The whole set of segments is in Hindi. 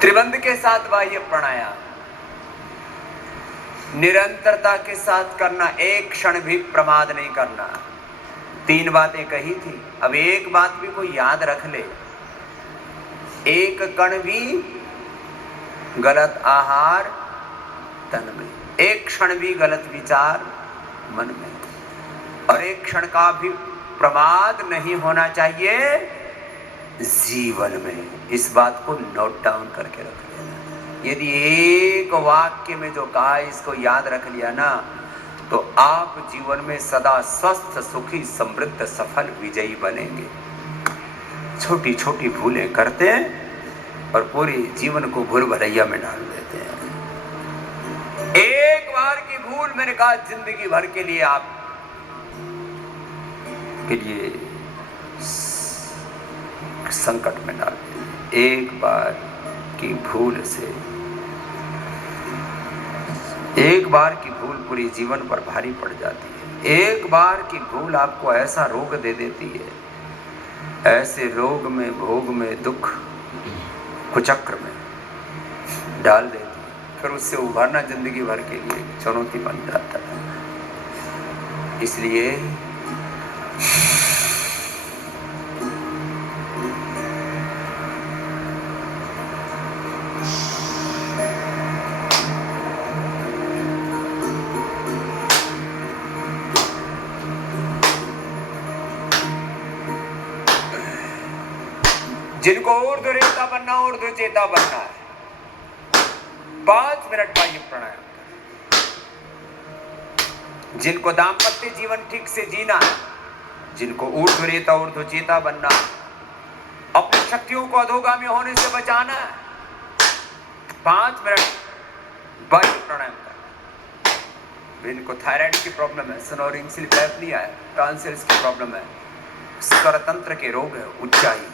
त्रिबंध के साथ बाह्य प्राणायाम निरंतरता के साथ करना, एक क्षण भी प्रमाद नहीं करना। 3 बातें कही थी, अब एक बात भी कोई याद रख ले, एक कण भी गलत आहार तन में, एक क्षण भी गलत विचार मन में, और एक क्षण का भी प्रमाद नहीं होना चाहिए जीवन में। इस बात को नोट डाउन करके रख लेना। यदि एक वाक्य में जो कहा इसको याद रख लिया ना, तो आप जीवन में सदा स्वस्थ, सुखी, समृद्ध, सफल, विजयी बनेंगे। छोटी छोटी भूलें करते हैं और पूरे जीवन को भूल भुलैया में डाल देते हैं। एक बार की भूल, मैंने कहा, जिंदगी भर के लिए आप के लिए संकट में डाल देते। एक बार की भूल से, एक बार की भूल पूरे जीवन पर भारी पड़ जाती है। एक बार की भूल आपको ऐसा रोग दे देती है, ऐसे रोग में, भोग में, दुख कुचक्र में डाल देती है। फिर उससे उभरना जिंदगी भर के लिए चुनौती बन जाता है। इसलिए जिनको ऊर्ध्व रेता बनना, ऊर्ध्व चेता बनना है, 5 मिनट बाह्य प्राणायाम। जिनको दाम्पत्य जीवन ठीक से जीना है, जिनको ऊर्ध्व रेता, ऊर्ध्व चेता बनना, अपनी शक्तियों को अधोगामी होने से बचाना है, 5 मिनट बाह्य प्राणायाम करना। जिनको थायराइड की प्रॉब्लम है, स्नोरिंग, स्लीप एपनिया है, टॉन्सिल्स की प्रॉब्लम है, स्वर तंत्र के रोग है, ऊंचाई,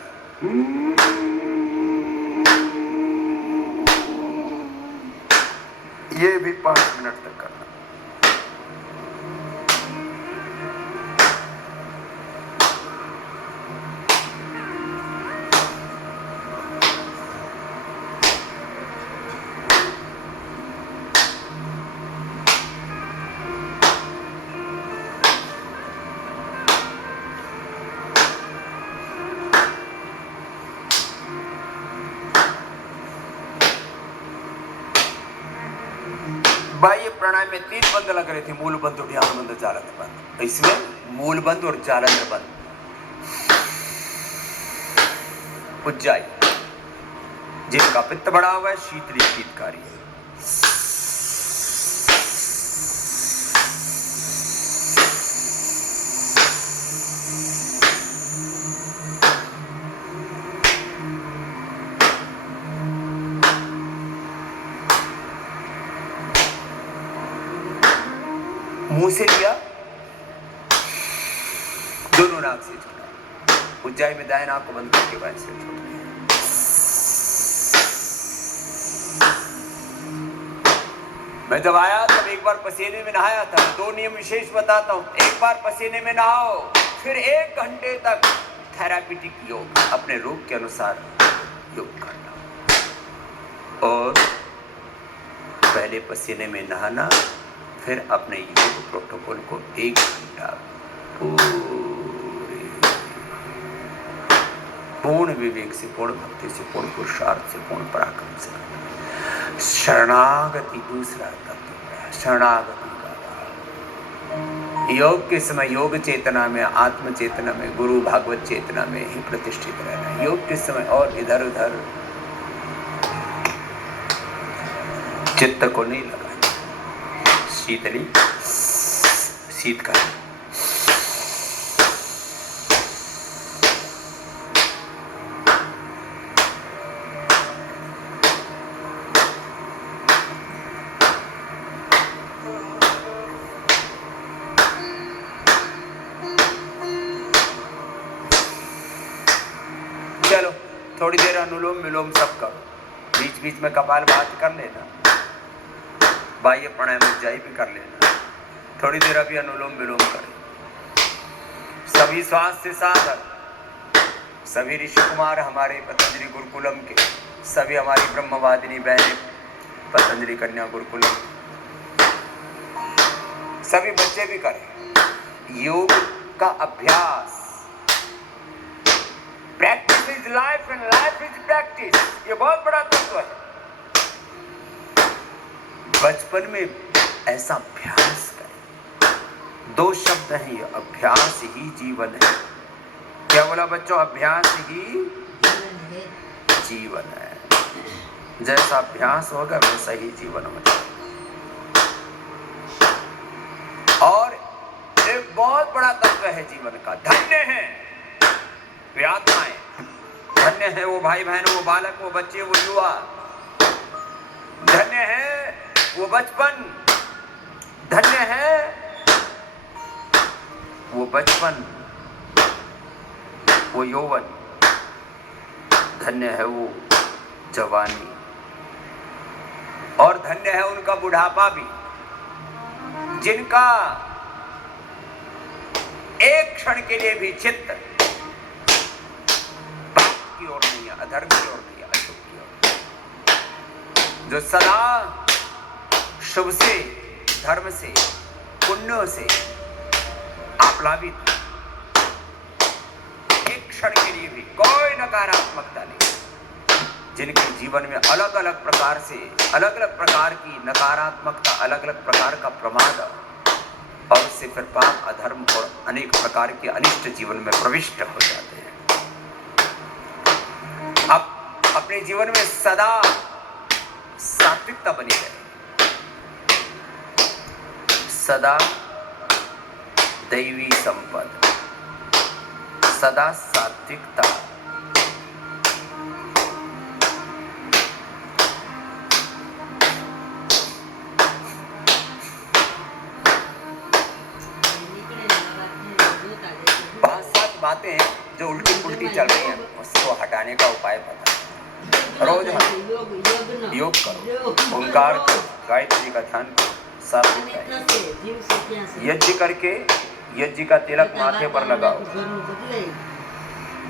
ये भी 5 मिनट तक करना। बाह्य प्राणायाम में 3 बंद लग रहे थे, मूल बंद, ध्यान बंद, जालंधर बंद। इसमें मूल बंद और जालंधर बंद। उज्जाई, जिनका पित्त बढ़ा हुआ है, शीतली, शीतकारी है। मुंह से लिया, दोनों नाक से छोड़ा। उज्जाई में दाएं नाक को बंद करके बाएं से छोड़ दिया। मैं जब आया तब एक बार पसीने में नहाया था। 2 नियम विशेष बताता हूं। एक बार पसीने में नहाओ, फिर 1 घंटे तक थेरापीटिक योग, अपने रोग के अनुसार योग करना। और पहले पसीने में नहाना, फिर अपने योग प्रोटोकॉल को 1 घंटा पूर्ण विवेक से, पूर्ण भक्ति से, पूर्ण पुरुषार्थ से, पूर्ण पराक्रम से करना। शरणागति दूसरा तत्व है, शरणागति का भाव। योग के समय योग चेतना में, आत्म चेतना में, गुरु भागवत चेतना में ही प्रतिष्ठित रहना। योग के समय और इधर उधर चित्त को नहीं लगाना। शीतली, शीतकाली। चलो थोड़ी देर अनुलोम विलोम सब करो, बीच बीच में कपालभाति कर लेना, बाह्य प्राणायाम उज्जाई भी कर लेना। थोड़ी देर अभी अनुलोम विलोम करें। सभी स्वास्थ्य साधक, सभी ऋषि कुमार हमारे पतंजलि गुरुकुलम के सभी हमारी ब्रह्मवादिनी बहनें, पतंजलि कन्या गुरुकुल, सभी बच्चे भी करें योग का अभ्यास। Practice is life and life is practice, ये बहुत बड़ा तत्व है। बचपन में ऐसा अभ्यास करें। 2 शब्द हैं ये, अभ्यास ही जीवन है। क्या बोला बच्चों? अभ्यास ही जीवन है। जैसा अभ्यास होगा वैसा ही जीवन हो जाएगा। और एक बहुत बड़ा तत्व है जीवन का, धन्य है वे आत्माएं, धन्य है वो भाई बहन, वो बालक, वो बच्चे, वो युवा, धन्य है वो बचपन, धन्य है वो बचपन, वो यौवन, धन्य है वो जवानी, और धन्य है उनका बुढ़ापा भी, जिनका एक क्षण के लिए भी चित्त पाप की ओर नहीं है, अधर्म की ओर नहीं है, अशुभ की ओर, जो सदा शुभ से, धर्म से, पुण्यों से आप्लावित, एक क्षण के लिए भी कोई नकारात्मकता नहीं, जिनके जीवन में अलग अलग प्रकार से, अलग अलग प्रकार की नकारात्मकता, अलग अलग प्रकार का प्रमाद, और उससे फिर पाप, अधर्म और अनेक प्रकार के अनिष्ट जीवन में प्रविष्ट हो जाते हैं। अब अपने जीवन में सदा सात्विकता बनी रहे, सदा दैवी संपद, सदा सात्विकता, बातें जो उल्टी पुल्टी चल रही हैं उसको हटाने का उपाय पता। रोज हम योग करो, ओंकार करो, गायत्री का ध्यान करो, सात्विक यज्ञ करके यज्ञ का तिलक माथे पर लगाओ,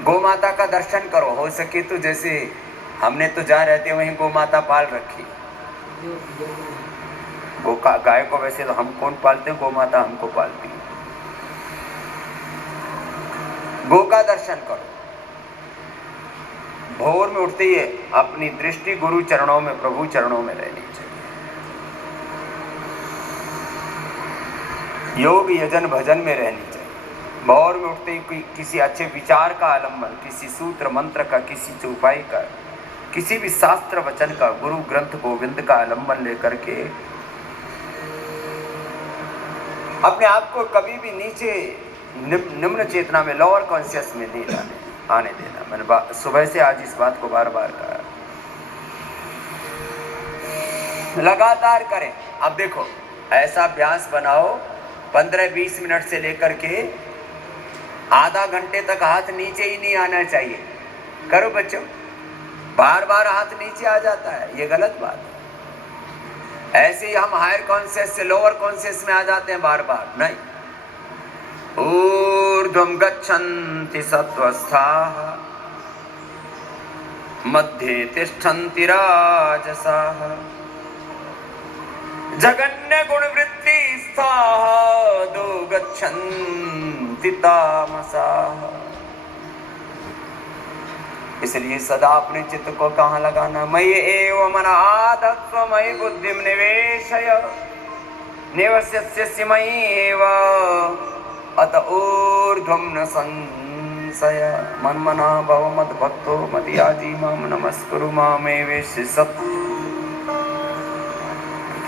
गौ माता का दर्शन करो, हो सके तो जैसे हमने तो जहाँ रहते वहीं गौ माता पाल रखी। गाय को वैसे तो हम कौन पालते, गौ माता हमको पालती। गो का दर्शन करो, भोर में उठते ही अपनी दृष्टि गुरु चरणों में, प्रभु चरणों में रहनी चाहिए। योग यजन भजन में रहनी चाहिए। भोर में उठते ही किसी अच्छे विचार का आलम्बन, किसी सूत्र मंत्र का, किसी चौपाई का, किसी भी शास्त्र वचन का, गुरु ग्रंथ गोविंद का आलम्बन लेकर के अपने आप को कभी भी नीचे निम्न चेतना में, लोअर कॉन्शियस में नहीं आने देना। मैंने सुबह से आज इस बात को बार बार कहा, लगातार करें। अब देखो, ऐसा अभ्यास बनाओ 15-20 मिनट से लेकर के आधा घंटे तक हाथ नीचे ही नहीं आना चाहिए। करो बच्चों, बार बार हाथ नीचे आ जाता है, ये गलत बात है। ऐसे ही हम हायर कॉन्शियस से लोअर कॉन्शियस में आ जाते हैं बार बार, नहीं। ऊर्ध्वं गच्छन्ति सत्वस्थाः मध्ये तिष्ठन्ति राजसाः जगन्य गुणवृत्तिस्थाः अधो गच्छन्ति तामसाः। इसलिए सदा अपने चित्त को कहाँ लगाना? मयि एव मन आधत्स्व मयि बुद्धिं निवेशय निवस्यस्य मयि एव अत ऊर्ध्वं न संशय। मन्मना भव मद्भक्तो मद्याजी मां नमस्कुरु मामेवेश्य सत्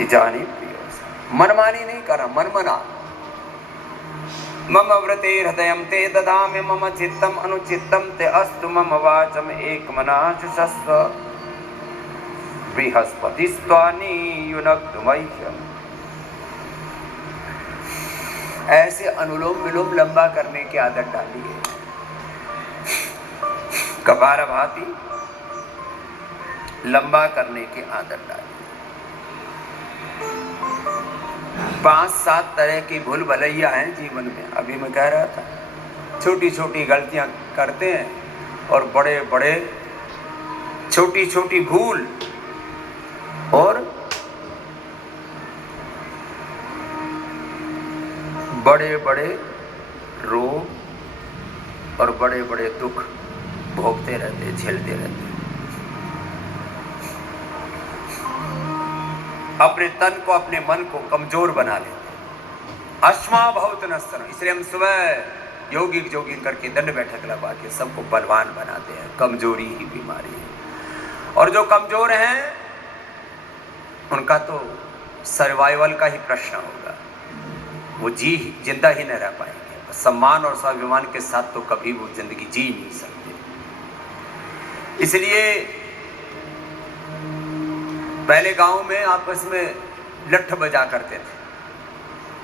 जानी प्रिय। मनमानी नहीं करना, मनमना। मम व्रते हृदयं ते ददामि मम चित्तम अनुचित्तम ते अस्तु मम वाचम एकमनाशस्व बृहस्पतिस्त्वानि युनक्तु मह्यम्। ऐसे अनुलोम विलोम लंबा करने की आदत डाली है। कपालभाति लंबा करने की आदत डाली। 5-7 तरह की भूल भलैया हैं जीवन में। अभी मैं कह रहा था, छोटी छोटी गलतियां करते हैं और बड़े बड़े छोटी छोटी भूल और बड़े बड़े रोग और बड़े बड़े दुख भोगते रहते, झेलते रहते। अपने तन को, अपने मन को कमजोर बना लेते। अश्मा बहुत नस्तन, इसलिए हम सुबह योगिक जोगिंग करके दंड बैठक लगा के सबको बलवान बनाते हैं। कमजोरी ही बीमारी है, और जो कमजोर हैं उनका तो सर्वाइवल का ही प्रश्न होगा, वो जिंदा ही नहीं रह पाएंगे। सम्मान और स्वाभिमान के साथ तो कभी वो जिंदगी जी नहीं सकते। इसलिए पहले गांव में आपस में लठ बजा करते थे,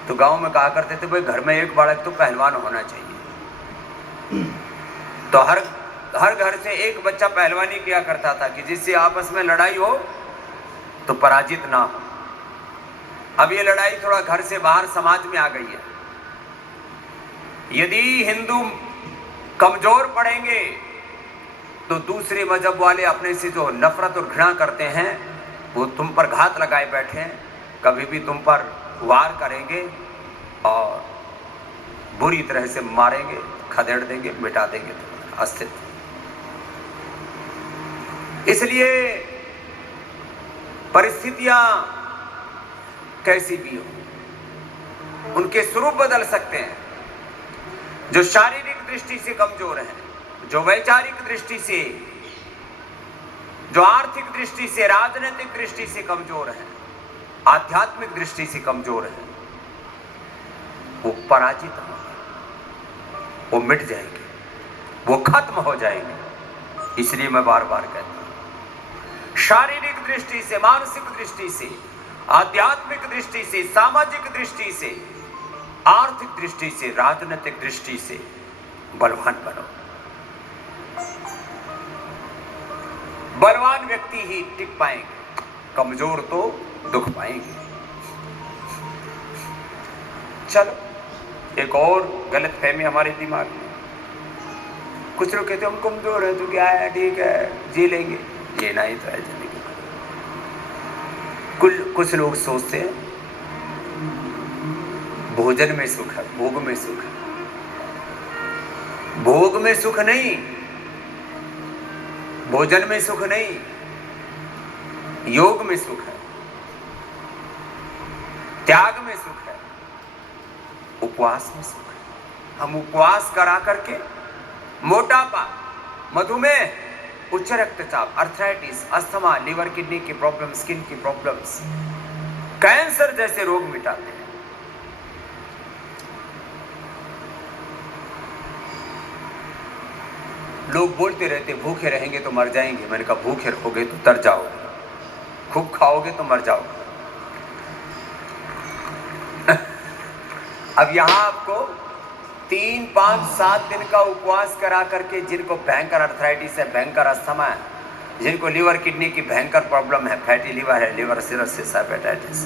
तो गांव में कहा करते थे भाई घर में एक बालक तो पहलवान होना चाहिए। तो हर घर से एक बच्चा पहलवानी किया करता था कि जिससे आपस में लड़ाई हो तो पराजित ना हो। अब ये लड़ाई थोड़ा घर से बाहर समाज में आ गई है। यदि हिंदू कमजोर पड़ेंगे तो दूसरे मजहब वाले अपने से जो नफरत और घृणा करते हैं वो तुम पर घात लगाए बैठे हैं, कभी भी तुम पर वार करेंगे और बुरी तरह से मारेंगे, खदेड़ देंगे, मिटा देंगे तुम्हारा अस्तित्व। इसलिए परिस्थितियां कैसी भी हो उनके स्वरूप बदल सकते हैं। जो शारीरिक दृष्टि से कमजोर हैं, जो वैचारिक दृष्टि से, जो आर्थिक दृष्टि से, राजनीतिक दृष्टि से कमजोर हैं, आध्यात्मिक दृष्टि से कमजोर हैं, वो पराजित होंगे, वो मिट जाएंगे, वो खत्म हो जाएंगे। इसलिए मैं बार बार कहता हूं, शारीरिक दृष्टि से, मानसिक दृष्टि से, आध्यात्मिक दृष्टि से, सामाजिक दृष्टि से, आर्थिक दृष्टि से, राजनीतिक दृष्टि से बलवान बनो। बलवान व्यक्ति ही टिक पाएंगे, कमजोर तो दुख पाएंगे। चलो, एक और गलत फहमी हमारे दिमाग में, कुछ लोग कहते हैं हम कमजोर है तो क्या है, ठीक है जी लेंगे, ये नहीं तो है जिंदगी। कुछ लोग सोचते हैं भोजन में सुख है, भोग में सुख है। भोग में सुख नहीं, भोजन में सुख नहीं, योग में सुख है, त्याग में सुख है, उपवास में सुख है। हम उपवास करा करके मोटापा, मधुमेह, उच्च रक्तचाप, अर्थराइटिस, अस्थमा, लिवर किडनी की प्रॉब्लम, स्किन की प्रॉब्लम्स, कैंसर जैसे रोग मिटाते हैं। लोग बोलते रहते भूखे रहेंगे तो मर जाएंगे। मैंने कहा भूखे रहोगे तो तर जाओगे, खूब खाओगे तो मर जाओगे। अब यहां आपको 3, 5, 7 दिन का उपवास करा करके जिनको भयंकर अर्थराइटिस है, भयंकर अस्थमा है, जिनको लिवर किडनी की भयंकर प्रॉब्लम है, फैटी लिवर है, लिवर सिरोसिस, हेपेटाइटिस,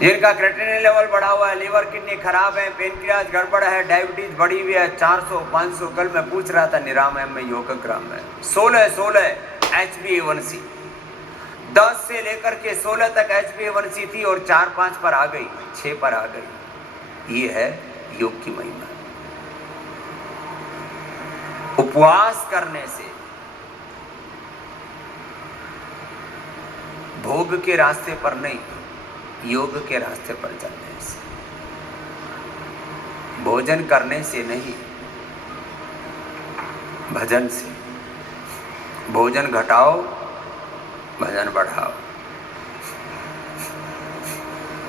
जिनका क्रिएटिनिन लेवल बढ़ा हुआ है, लिवर किडनी खराब है, पेनक्रियाज गड़बड़ है, डायबिटीज बढ़ी हुई है, 400, 500, कल मैं पूछ रहा था निरामयम में योगग्राम में 16 HbA1c, 10 से लेकर के 16 तक HbA1c थी और 4-5 पर आ गई, 6 पर आ गई। ये है योग की महिमा। उपवास करने से, भोग के रास्ते पर नहीं, योग के रास्ते पर चलने से, भोजन करने से नहीं, भजन से। भोजन घटाओ, भजन बढ़ाओ।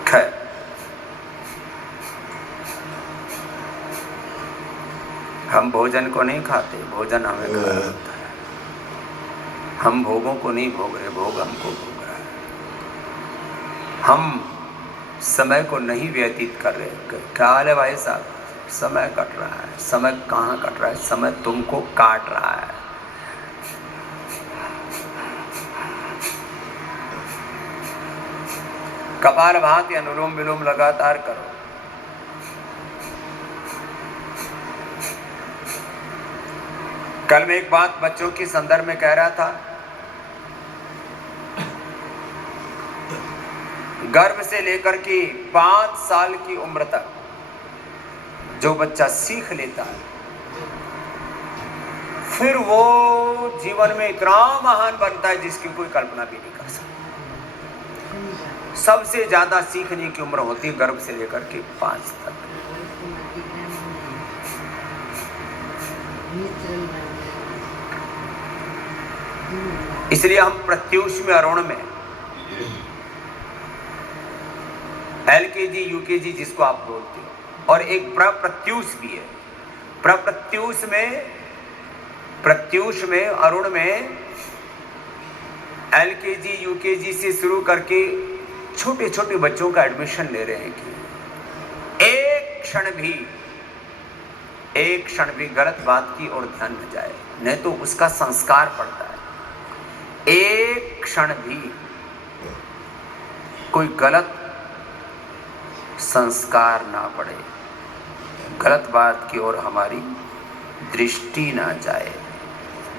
खैर, हम भोजन को नहीं खाते, भोजन हमें खाना होता है। हम भोगों को नहीं भोग रहे, भोग हमको भोग रहा है। हम समय को नहीं व्यतीत कर रहे। क्या हाल है भाई साहब? समय कट रहा है। समय कहाँ कट रहा है? समय तुमको काट रहा है। कपालभाति, अनुलोम विलोम लगातार करो। कल मैं एक बात बच्चों के संदर्भ में कह रहा था, गर्भ से लेकर के 5 साल की उम्र तक जो बच्चा सीख लेता है, फिर वो जीवन में इतना महान बनता है जिसकी कोई कल्पना भी नहीं कर सकता। सबसे ज्यादा सीखने की उम्र होती है गर्भ से लेकर के 5 तक। इसलिए हम प्रत्यूष में, अरुण में, LKG UKG जिसको आप बोलते हो, और एक प्रत्यूष भी है। प्रत्यूष में अरुण में LKG UKG से शुरू करके छोटे छोटे बच्चों का एडमिशन ले रहे हैं कि एक क्षण भी गलत बात की ओर ध्यान न जाए, नहीं तो उसका संस्कार पड़ता है। एक क्षण भी कोई गलत संस्कार ना पड़े, गलत बात की ओर हमारी दृष्टि ना जाए,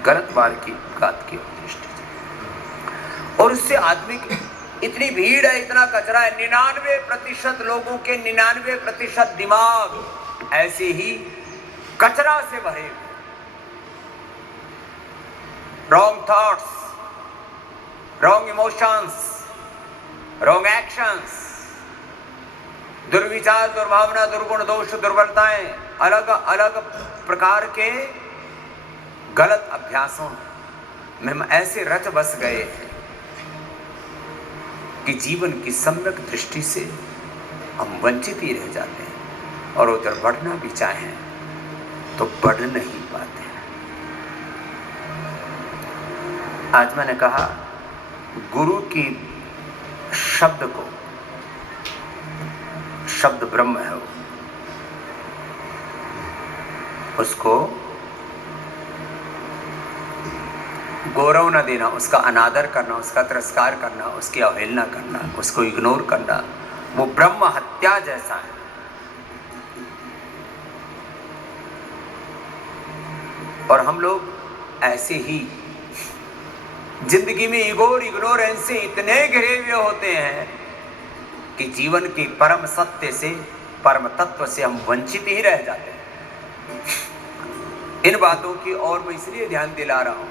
गलत बात की ओर दृष्टि जाए। और उससे आदमी की इतनी भीड़ है, इतना कचरा है, 99% लोगों के 99% दिमाग ऐसे ही कचरा से भरे हुए। Wrong thoughts, wrong emotions, wrong actions, दुर्विचार, दुर्भावना, दुर्गुण, दोष, दुर्बलताएं, अलग अलग प्रकार के गलत अभ्यासों में हम ऐसे रच बस गए हैं कि जीवन की सम्यक दृष्टि से हम वंचित ही रह जाते हैं, और उधर बढ़ना भी चाहें तो बढ़ नहीं पाते हैं। आज मैंने कहा गुरु की शब्द को, शब्द ब्रह्म है, उसको गौरव न देना, उसका अनादर करना, उसका तिरस्कार करना, उसकी अवहेलना करना, उसको इग्नोर करना, वो ब्रह्म हत्या जैसा है। और हम लोग ऐसे ही जिंदगी में इग्नोरेंस से इतने घिरे हुए होते हैं कि जीवन के परम सत्य से, परम तत्व से हम वंचित ही रह जाते हैं। इन बातों की ओर मैं इसलिए ध्यान दिला रहा हूं।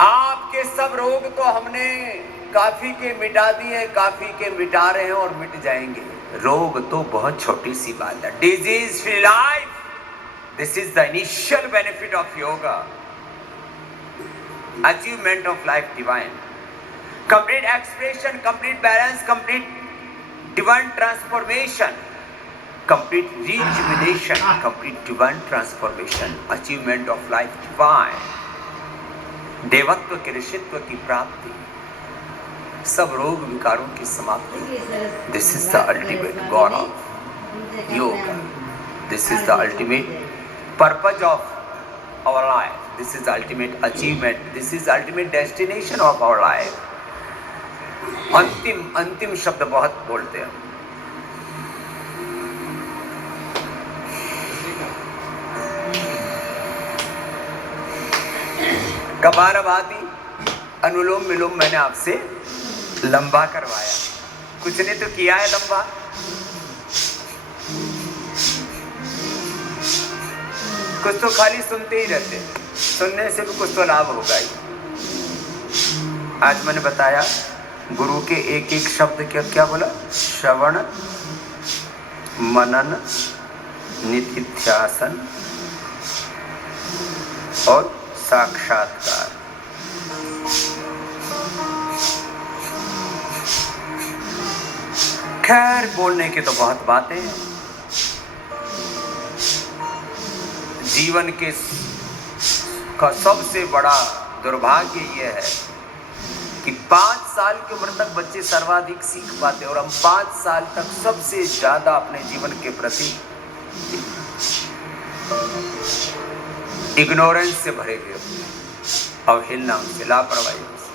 आपके सब रोग तो हमने काफी के मिटा दिए, काफी के मिटा रहे हैं और मिट जाएंगे। रोग तो बहुत छोटी सी बात है। Disease free life, this is the initial benefit of yoga, achievement of life divine, complete expression, complete balance, complete divine transformation, complete rejuvenation, complete divine transformation, achievement of life divine, देवत्व के ऋषित्व की प्राप्ति, सब रोग विकारों की समाप्ति। This is the ultimate god of yoga, this is the ultimate purpose of our life, this is the ultimate achievement, this is the ultimate destination of our life. अंतिम शब्द बहुत बोलते हैं। कपालभाति, अनुलोम विलोम मैंने आपसे लंबा करवाया, कुछ ने तो किया है लंबा। कुछ तो खाली सुनते ही रहते, सुनने से भी कुछ तो लाभ होगा ही। आज मैंने बताया गुरु के एक एक शब्द क्या बोला, श्रवण, मनन, निधिध्यासन और साक्षात्कार। खैर बोलने की तो बहुत बातें हैं। जीवन के का सबसे बड़ा दुर्भाग्य यह है कि 5 साल की उम्र तक बच्चे सर्वाधिक सीख पाते हैं, और हम 5 साल तक सबसे ज्यादा अपने जीवन के प्रति इग्नोरेंस से भरे हुए, अवहेलना से, लापरवाही से।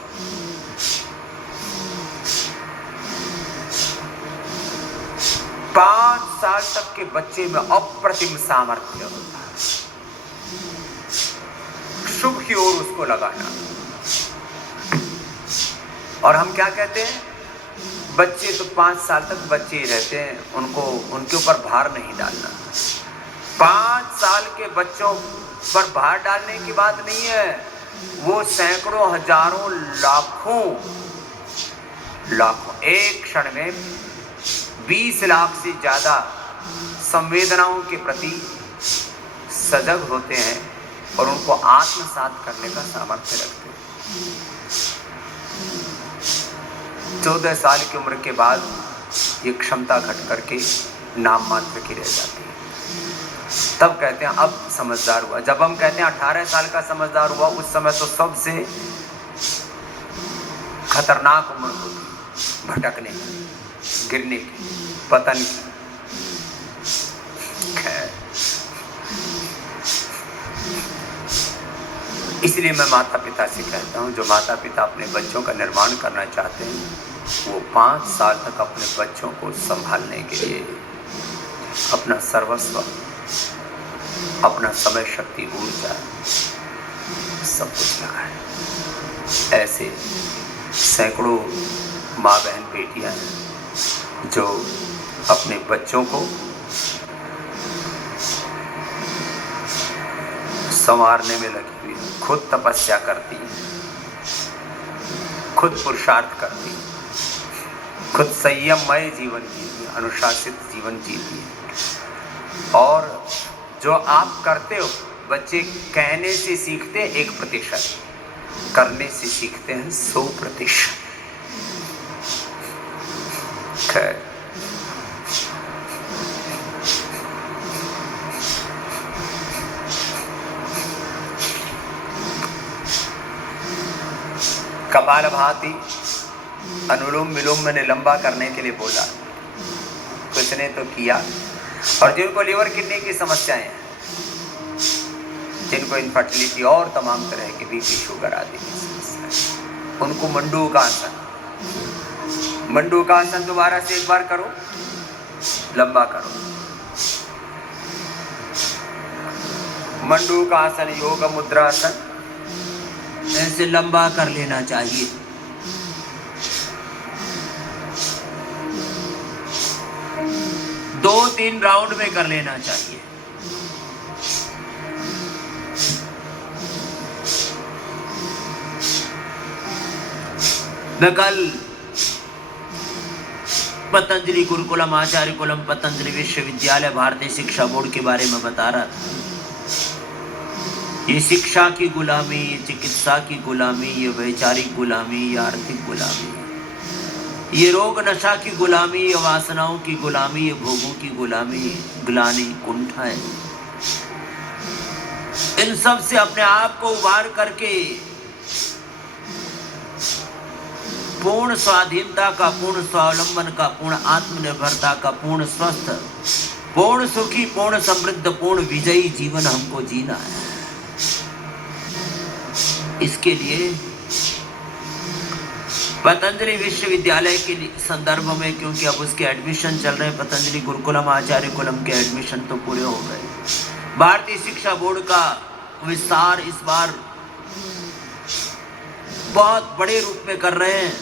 5 साल तक के बच्चे में अप्रतिम सामर्थ्य होता है, शुभ की ओर उसको लगाना। और हम क्या कहते हैं, बच्चे तो 5 साल तक बच्चे ही रहते हैं, उनके ऊपर भार नहीं डालना। 5 साल के बच्चों पर भार डालने की बात नहीं है, वो सैकड़ों, हजारों, लाखों एक क्षण में 20 लाख से ज्यादा संवेदनाओं के प्रति सजग होते हैं और उनको आत्मसात करने का सामर्थ्य रखते हैं। 14 साल की उम्र के बाद ये क्षमता घट करके नाम मात्र की रह जाती है। तब कहते हैं अब समझदार हुआ। जब हम कहते हैं 18 साल का समझदार हुआ, उस समय तो सबसे खतरनाक उम्र होती, भटकने की, गिरने की, पतन की। इसलिए मैं माता पिता से कहता हूँ, जो माता पिता अपने बच्चों का निर्माण करना चाहते हैं, वो 5 साल तक अपने बच्चों को संभालने के लिए अपना सर्वस्व, अपना समय, शक्ति, ऊर्जा सब कुछ लगाए। ऐसे सैकड़ों माँ बहन बेटियां हैं जो अपने बच्चों को संवारने में लगी हुई है, खुद तपस्या करती है, खुद पुरुषार्थ करती है, खुद संयममय जीवन जीती है, अनुशासित जीवन जीती है। और जो आप करते हो, बच्चे कहने से सीखते हैं 1%, करने से सीखते हैं 100%। खैर, कपालभाति, अनुलोम विलोम मैंने लंबा करने के लिए बोला, कुछ ने तो किया। और जिनको लिवर किडनी की समस्याएं हैं, जिनको इनफर्टिलिटी और तमाम तरह के बीपी, शुगर आदि की समस्याएं, उनको मंडूक आसन दोबारा से एक बार करो, लंबा करो। मंडूक आसन, योग मुद्रासन, ऐसे लंबा कर लेना चाहिए। दो 3 राउंड में कर लेना चाहिए। मैं कल पतंजलि गुरुकुलम, आचार्य कुलम, पतंजलि विश्वविद्यालय, भारतीय शिक्षा बोर्ड के बारे में बता रहा था। ये शिक्षा की गुलामी, ये चिकित्सा की गुलामी, ये वैचारिक गुलामी, ये आर्थिक गुलामी, ये रोग नशा की गुलामी, ये वासनाओं की गुलामी, ये भोगों की गुलामी, ग्लानि, कुंठा है। इन सब से अपने आप को उबार करके पूर्ण स्वाधीनता का, पूर्ण स्वावलंबन का, पूर्ण आत्मनिर्भरता का, पूर्ण स्वस्थ, पूर्ण सुखी, पूर्ण समृद्ध, पूर्ण विजयी जीवन हमको जीना है। इसके लिए पतंजलि विश्वविद्यालय के संदर्भ में, क्योंकि अब उसके एडमिशन चल रहे हैं, पतंजलि गुरुकुलम, आचार्य कुलम के एडमिशन तो पूरे हो गए। भारतीय शिक्षा बोर्ड का विस्तार इस बार बहुत बड़े रूप में कर रहे हैं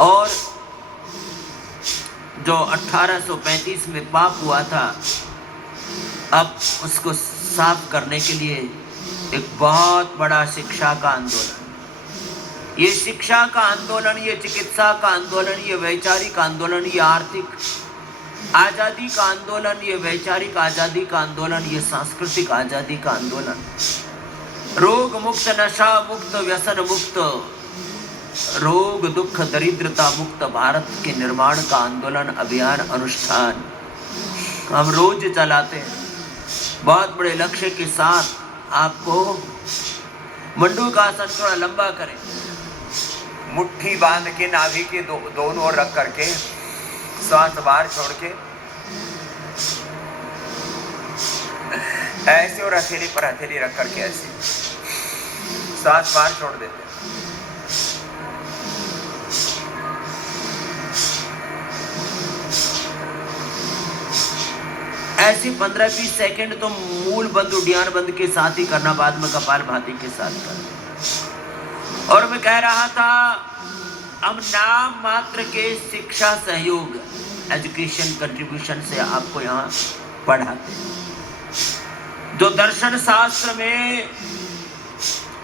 और जो 1835 में पाप हुआ था, अब उसको साफ करने के लिए एक बहुत बड़ा शिक्षा का आंदोलन, ये शिक्षा का आंदोलन, ये चिकित्सा का आंदोलन, ये वैचारिक आंदोलन, ये आर्थिक आजादी का आंदोलन, ये वैचारिक आजादी का आंदोलन, ये सांस्कृतिक आजादी का आंदोलन, रोग मुक्त, नशा मुक्त, व्यसन मुक्त, रोग दुख दरिद्रता मुक्त भारत के निर्माण का आंदोलन, अभियान, अनुष्ठान हम रोज चलाते हैं। बहुत बड़े लक्ष्य के साथ आपको मंडूक आसन थोड़ा लंबा करें, मुट्ठी बांध के नाभि के दोनों ओर रख करके, श्वास बाहर छोड़ के, ऐसे और हथेली पर हथेली रख करके ऐसे श्वास बाहर छोड़ देते हैं। ऐसे 15-20 सेकंड तो मूल बंद उड्डयन बंद के साथ ही करना, बाद में कपालभाति के साथ करना। और मैं कह रहा था हम नाम मात्र के शिक्षा सहयोग एजुकेशन कंट्रीब्यूशन से आपको यहाँ पढ़ाते हैं। तो दर्शन शास्त्र में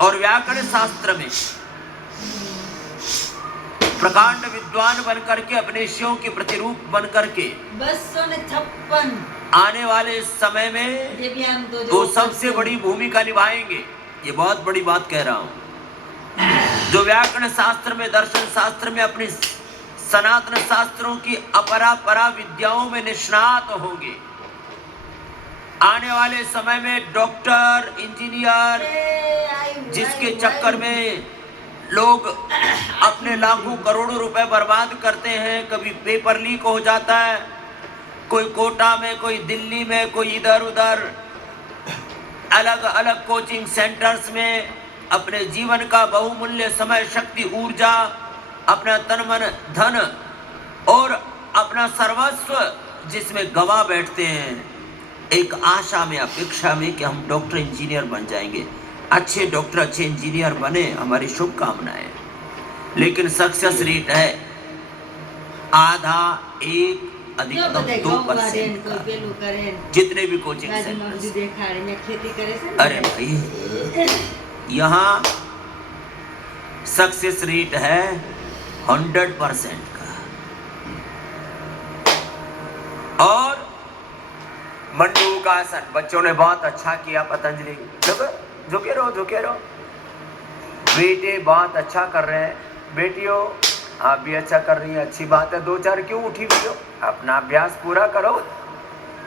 और व्याकरण शास्त्र में प्रकांड विद्वान बनकर के अपने विषयों के प्रतिरूप बनकर के 256 आने वाले समय में वो सबसे बड़ी भूमिका निभाएंगे। ये बहुत बड़ी बात कह रहा हूं। जो व्याकरण शास्त्र में, दर्शन शास्त्र में अपनी सनातन शास्त्रों की अपरा परा विद्याओं में निष्णात होंगे। आने वाले समय में डॉक्टर, इंजीनियर, जिसके चक्कर में लोग अपने लाखों करोड़ों रुपए बर्बाद करते हैं। कभी पेपर लीक हो जाता है, कोई कोटा में, कोई दिल्ली में, कोई इधर उधर अलग अलग कोचिंग सेंटर्स में अपने जीवन का बहुमूल्य समय, शक्ति, ऊर्जा, अपना तन मन धन और अपना सर्वस्व जिसमें गवा बैठते हैं, एक आशा में, अपेक्षा में कि हम डॉक्टर इंजीनियर बन जाएंगे। अच्छे डॉक्टर, अच्छे इंजीनियर बने, हमारी शुभकामनाएं। लेकिन सक्सेस रेट है आधा, 1, अधिकतम 2% का, जितने भी कोचिंग सेंटर। अरे भाई यहाँ सक्सेस रेट है 100% का। और मंडूकासन बच्चों ने बहुत अच्छा किया। पतंजलि झुके रहो, झुके रहो। बेटे बहुत अच्छा कर रहे हैं, बेटियों आप भी अच्छा कर रही हैं, अच्छी बात है। 2-4 क्यों उठी हुई हो? अपना अभ्यास पूरा करो,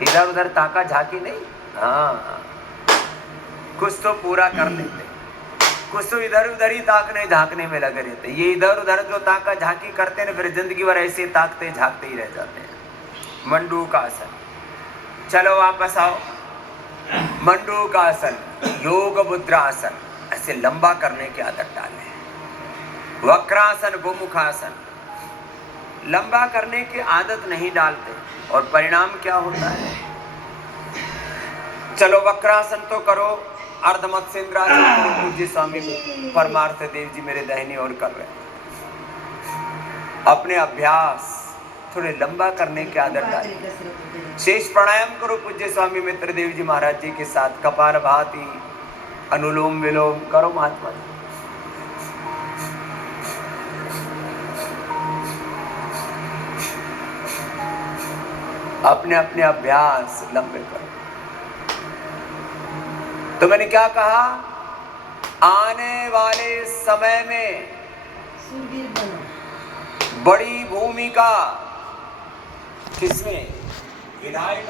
इधर उधर ताका झाकी नहीं। हाँ, कुछ तो पूरा कर लेते, कुछ तो इधर उधर ही ताकने झांकने में लगे रहते। ये इधर उधर जो ताका झाकी करते हैं फिर जिंदगी भर ऐसे ताकते झांकते ही रह जाते हैं। मंडूकासन, चलो वापस आओ। मंडूकासन, योग मुद्रासन, ऐसे लंबा करने की आदत डालें। वक्रासन, गोमुखासन, लंबा करने की आदत नहीं डालते और परिणाम क्या होता है? चलो वक्रासन तो करो, अर्धमत्स्येंद्रासन करो। पूज्य स्वामी परमार्थ देव जी मेरे दाहिनी ओर कर रहे हैं। अपने अभ्यास थोड़े लंबा करने की आदत डालें। शेष प्राणायाम करो पूज्य स्वामी मित्र देव जी महाराज जी के साथ। कपालभाति, अनुलोम विलोम करो महात्मा जी। अपने अपने अभ्यास लंबे करो। तो मैंने क्या कहा? आने वाले समय में बड़ी भूमिका किसमें? विधायक